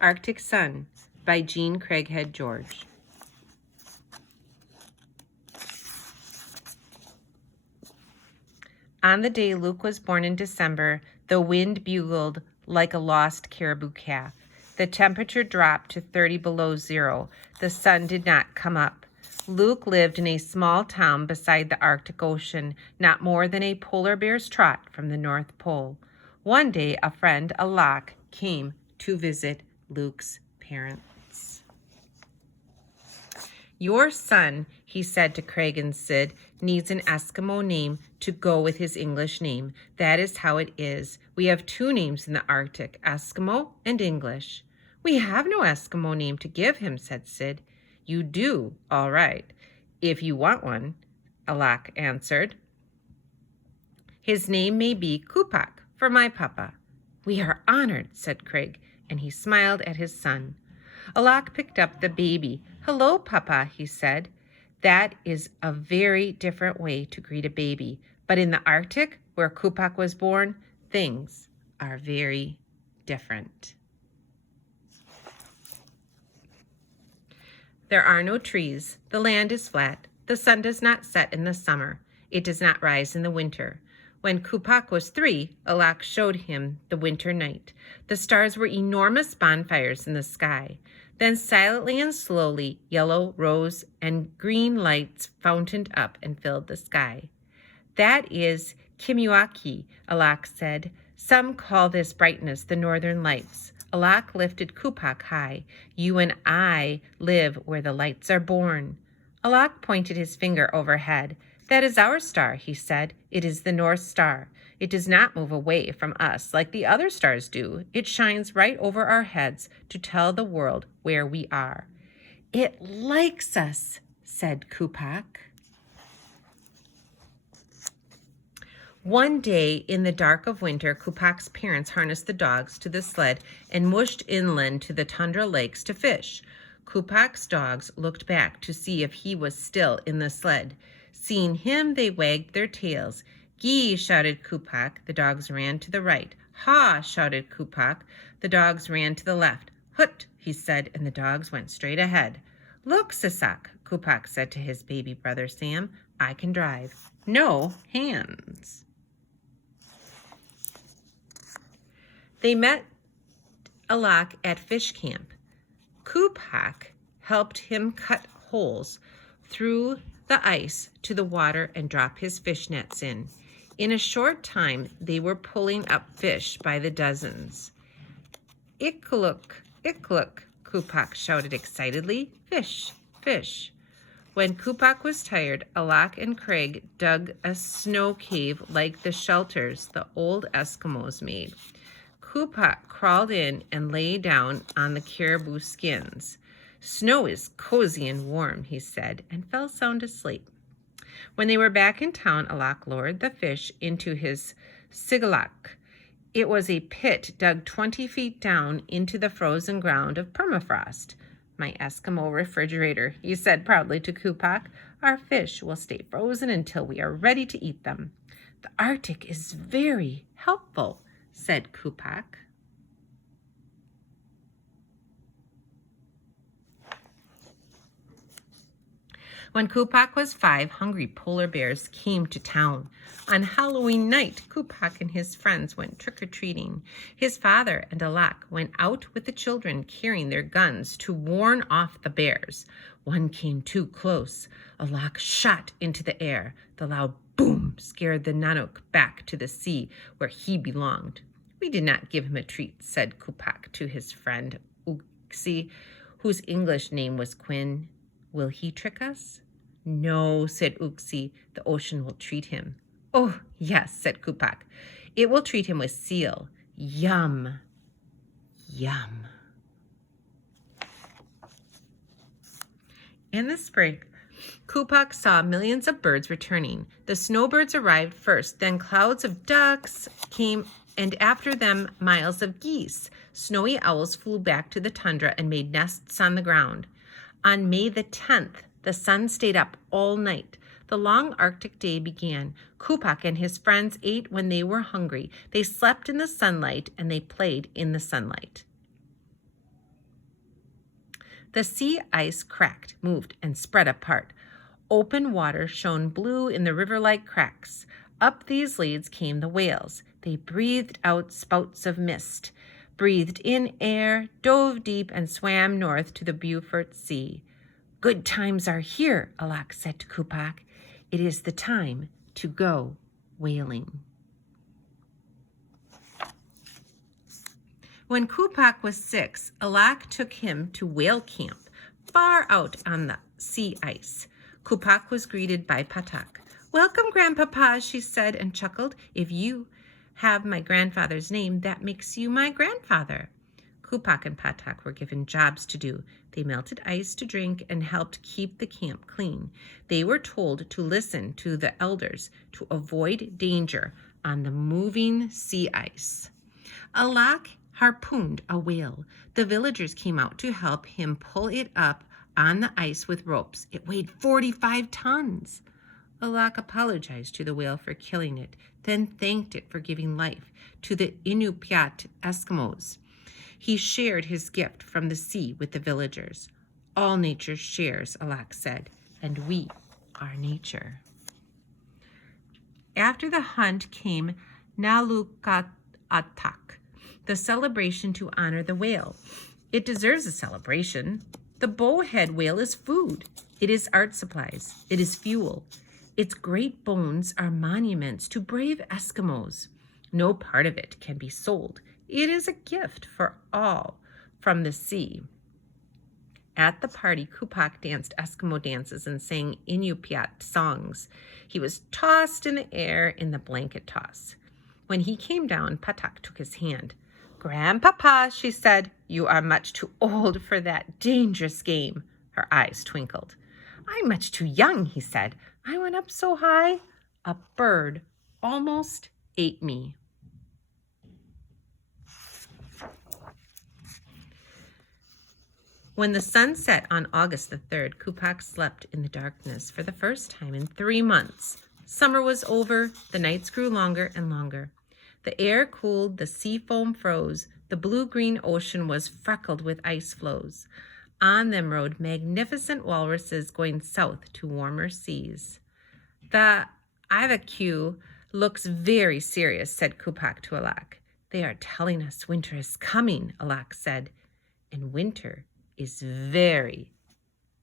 Arctic Sun by Jean Craighead George. On the day Luke was born in December, the wind bugled like a lost caribou calf. The temperature dropped to 30 below zero. The sun did not come up. Luke lived in a small town beside the Arctic Ocean, not more than a polar bear's trot from the North Pole. One day, a friend, Aloud, came to visit Luke's parents. Your son, he said to Craig and Sid, needs an Eskimo name to go with his English name. That is how it is. We have two names in the Arctic, Eskimo and English. We have no Eskimo name to give him, said Sid. You do, all right, if you want one, Aloud answered. His name may be Kupak, for my papa. We are honored, said Craig, and he smiled at his son. Aloud picked up the baby. Hello, Papa, he said. That is a very different way to greet a baby. But in the Arctic, where Kupak was born, things are very different. There are no trees. The land is flat. The sun does not set in the summer. It does not rise in the winter. When Kupak was 3, Aloud showed him the winter night. The stars were enormous bonfires in the sky. Then silently and slowly, yellow, rose, and green lights fountained up and filled the sky. That is Kimiwaki, Aloud said. Some call this brightness the northern lights. Aloud lifted Kupak high. You and I live where the lights are born. Aloud pointed his finger overhead. That is our star, he said. It is the North Star. It does not move away from us like the other stars do. It shines right over our heads to tell the world where we are. It likes us, said Kupak. One day in the dark of winter, Kupak's parents harnessed the dogs to the sled and mushed inland to the tundra lakes to fish. Kupak's dogs looked back to see if he was still in the sled. Seeing him, they wagged their tails. Gee, shouted Kupak. The dogs ran to the right. Ha, shouted Kupak. The dogs ran to the left. Hut, he said, and the dogs went straight ahead. Look, Sisak, Kupak said to his baby brother Sam, I can drive. No hands. They met Aloud at fish camp. Kupak helped him cut holes through the ice to the water and drop his fish nets in. In a short time, they were pulling up fish by the dozens. Ikluk, Kupak shouted excitedly. Fish, fish. When Kupak was tired, Aloud and Craig dug a snow cave like the shelters the old Eskimos made. Kupak crawled in and lay down on the caribou skins. Snow is cozy and warm, he said, and fell sound asleep. When they were back in town, Aloud lowered the fish into his sigalak. It was a pit dug 20 feet down into the frozen ground of permafrost. My Eskimo refrigerator, he said proudly to Kupak. Our fish will stay frozen until we are ready to eat them. The Arctic is very helpful, said Kupak. When Kupak was 5, hungry polar bears came to town. On Halloween night, Kupak and his friends went trick-or-treating. His father and Aloud went out with the children carrying their guns to warn off the bears. One came too close. Aloud shot into the air. The loud boom scared the Nanook back to the sea where he belonged. We did not give him a treat, said Kupak to his friend Uksi, whose English name was Quinn. Will he trick us? No, said Uksi, the ocean will treat him. Oh, yes, said Kupak. It will treat him with seal. Yum, yum. In the spring, Kupak saw millions of birds returning. The snowbirds arrived first, then clouds of ducks came, and after them miles of geese. Snowy owls flew back to the tundra and made nests on the ground. On May the 10th, the sun stayed up all night. The long Arctic day began. Kupak and his friends ate when they were hungry. They slept in the sunlight and they played in the sunlight. The sea ice cracked, moved, and spread apart. Open water shone blue in the river-like cracks. Up these leads came the whales. They breathed out spouts of mist, breathed in air, dove deep, and swam north to the Beaufort Sea. Good times are here, Alak said to Kupak. It is the time to go whaling. When Kupak was 6, Alak took him to whale camp, far out on the sea ice. Kupak was greeted by Patak. Welcome, Grandpapa, she said and chuckled. If you have my grandfather's name, that makes you my grandfather. Kupak and Patak were given jobs to do. They melted ice to drink and helped keep the camp clean. They were told to listen to the elders to avoid danger on the moving sea ice. Alak harpooned a whale. The villagers came out to help him pull it up on the ice with ropes. It weighed 45 tons. Alak apologized to the whale for killing it, then thanked it for giving life to the Inupiat Eskimos. He shared his gift from the sea with the villagers. All nature shares, Alak said, and we are nature. After the hunt came Nalukatak, the celebration to honor the whale. It deserves a celebration. The bowhead whale is food. It is art supplies. It is fuel. Its great bones are monuments to brave Eskimos. No part of it can be sold. It is a gift for all from the sea. At the party, Kupak danced Eskimo dances and sang Inupiat songs. He was tossed in the air in the blanket toss. When he came down, Patak took his hand. Grandpapa, she said, you are much too old for that dangerous game. Her eyes twinkled. I'm much too young, he said. I went up so high, a bird almost ate me. When the sun set on August the 3rd, Kupak slept in the darkness for the first time in 3 months. Summer was over. The nights grew longer and longer. The air cooled, the sea foam froze, the blue-green ocean was freckled with ice floes. On them rode magnificent walruses going south to warmer seas. The Ivaku looks very serious, said Kupak to Alak. They are telling us winter is coming, Alak said, and winter is very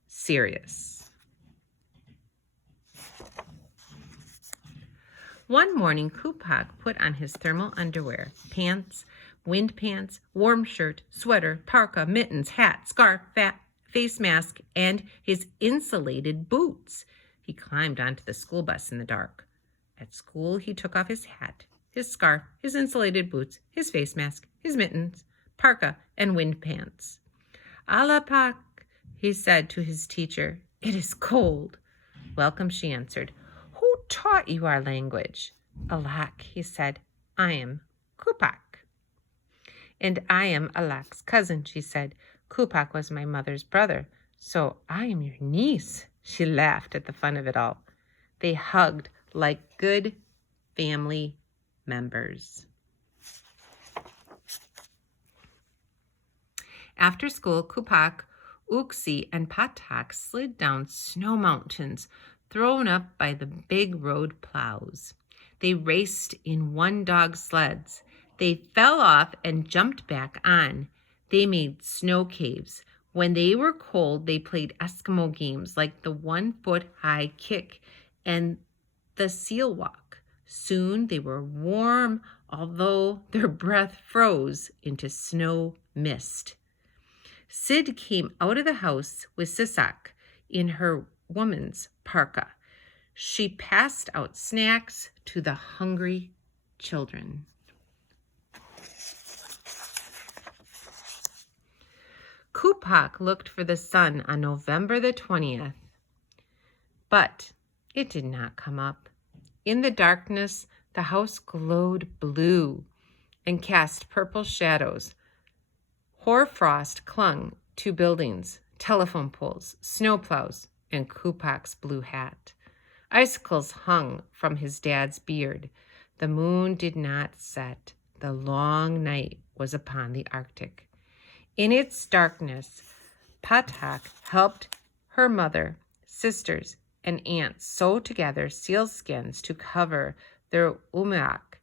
serious. One morning, Kupak put on his thermal underwear, pants, wind pants, warm shirt, sweater, parka, mittens, hat, scarf, face mask, and his insulated boots. He climbed onto the school bus in the dark. At school, he took off his hat, his scarf, his insulated boots, his face mask, his mittens, parka, and wind pants. Alapak, he said to his teacher, it is cold. Welcome, she answered. Who taught you our language? Alak, he said. I am Kupak. And I am Alak's cousin, she said. Kupak was my mother's brother, so I am your niece. She laughed at the fun of it all. They hugged like good family members. After school, Kupak, Uksi, and Patak slid down snow mountains thrown up by the big road plows. They raced in one-dog sleds. They fell off and jumped back on. They made snow caves. When they were cold, they played Eskimo games like the 1-foot-high kick and the seal walk. Soon they were warm, although their breath froze into snow mist. Sid came out of the house with Sisak in her woman's parka. She passed out snacks to the hungry children. Kupak looked for the sun on November the 20th, but it did not come up. In the darkness, the house glowed blue and cast purple shadows. Hoarfrost clung to buildings, telephone poles, snowplows, and Kupak's blue hat. Icicles hung from his dad's beard. The moon did not set. The long night was upon the Arctic. In its darkness, Patak helped her mother, sisters, and aunts sew together seal skins to cover their umiak,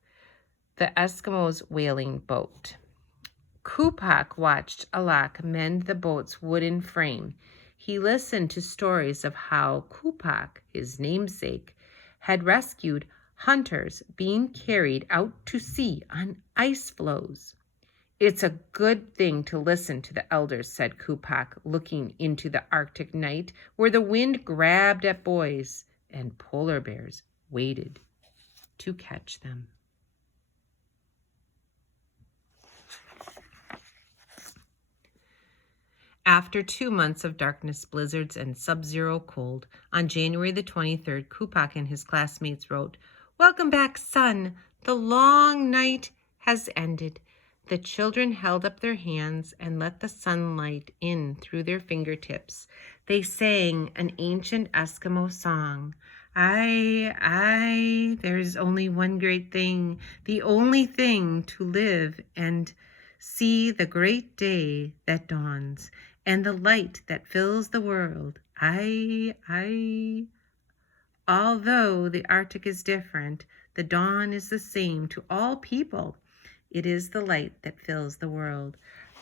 the Eskimos' whaling boat. Kupak watched Alak mend the boat's wooden frame. He listened to stories of how Kupak, his namesake, had rescued hunters being carried out to sea on ice floes. It's a good thing to listen to the elders, said Kupak, looking into the Arctic night where the wind grabbed at boys and polar bears waited to catch them. After 2 months of darkness, blizzards, and sub-zero cold, on January the 23rd, Kupak and his classmates wrote, "Welcome back, sun. The long night has ended." The children held up their hands and let the sunlight in through their fingertips. They sang an ancient Eskimo song. I, there's only one great thing, the only thing to live and see the great day that dawns and the light that fills the world. Although the Arctic is different, the dawn is the same to all people. It is the light that fills the world.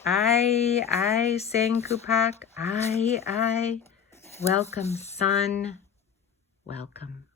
I, sang Kupak. I, welcome, sun, welcome.